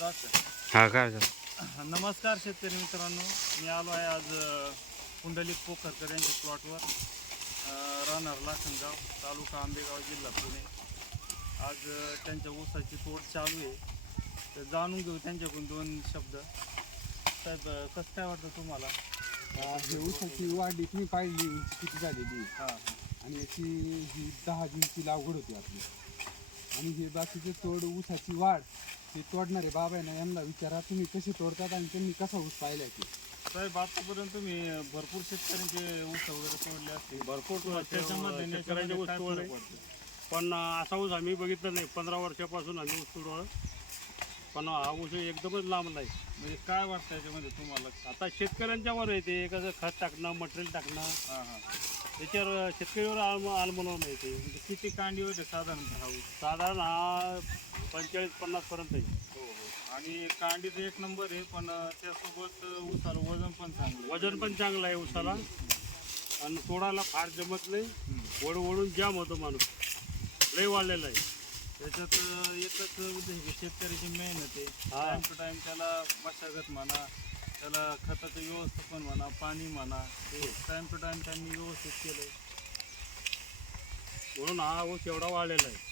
हा काय नमस्कार शेतकरी मित्रांनो, मी आलो आहे आज पुंडलिक पोखरकर यांच्या प्लॉटवर, राहणार लाखनगाव, तालुका आंबेगाव, जिल्हा पुणे. आज त्यांच्या ऊसाची तोड चालू आहे, तर जाणून घेऊ त्यांच्याकडून दोन शब्द. साहेब, कसं काय वाटतं तुम्हाला? ऊसाची वाढ तुम्ही पाहिली, उंची किती झालेली. आणि याची ही 10 जूनची लागवड होती आपली. आणि हे बाकीचे तोड ऊसाची वाढ हे तोडणारे बाबा आहे ना, यांना विचारा तुम्ही कसे तोडतात आणि त्यांनी कसा ऊस पाहिला की. साहेब, आतापर्यंत तुम्ही भरपूर शेतकऱ्यांचे ऊस वगैरे तोडले असते, भरपूर त्याच्यामध्ये शेतकऱ्यांचे ऊस तोडले, पण असा ऊस आम्ही बघितला नाही. 15 वर्षापासून आम्ही ऊस तोडवलं, पण हा ऊस एकदमच लांबला आहे. म्हणजे काय वाटतं याच्यामध्ये तुम्हाला? आता शेतकऱ्यांच्यावर आहे ते, कसं खत टाकणं, मटेरियल टाकणं, त्याच्यावर शेतकरीवर अवलंबून आहे ते. म्हणजे किती कांडी होते साधारणतः हा ऊस? साधारण हा 45-50 पर्यंत आहे. आणि कांडीचं एक नंबर आहे, पण त्यासोबत ऊसाला वजन पण चांगलं आहे. वजन पण चांगलं आहे ऊसाला, आणि तोडायला फार जमत नाही. ओढून जाम होतो माणूस, लय वाढलेला आहे. त्याच्यात एकच उद्देश आहे, शेतकऱ्याची मेहनत आहे. टाइम टू टाइम त्याला मशागत म्हणा, त्याला खताचं व्यवस्थापन म्हणा, पाणी म्हणा, ते टाइम टू टाइम त्यांनी व्यवस्थित केलं आहे. म्हणून हा ऊस एवढा वाढलेला आहे.